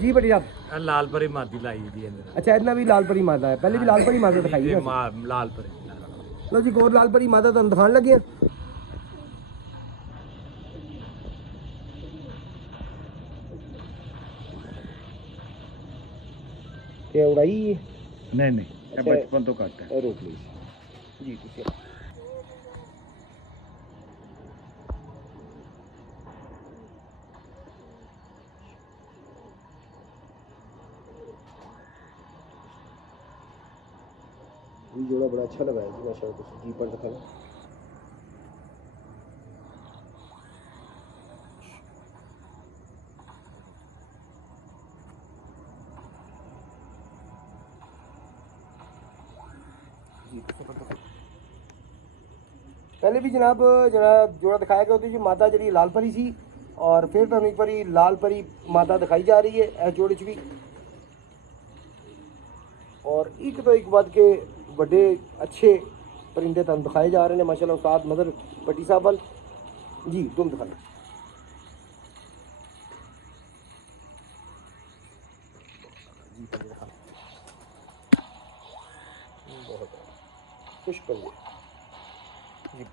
जी बढ़िया। लाल परी मादी लाई दी है। अच्छा इतना भी लाल परी मादा है, पहले भी लाल परी मादा दिखाई है। लाल परी। लो जी और लाल परी मादा तुम दिखाने लगे हैं। क्या उड़ाई? नहीं नहीं, अच्छा बचपन तो कट है। रोक ली जी तुसी। ये जोड़ा बड़ा अच्छा लगा है जी माशाल्लाह। जी पर दिखा जी। पहले भी जनाब जरा जोड़ा दिखाया गया जो माता जी लाल परी सी, और फिर तो एक बारी लाल परी माता दिखाई जा रही है इस जोड़े च भी। और एक तो एक बाद के बड़े अच्छे परिंदे तुम दिखाए जा रहे हैं माशाल्लाह। उस्ताद मदर पट्टी साहब वाल जी तुम दिखा जी पंजे दिखा बहुत खुश पंजे जी।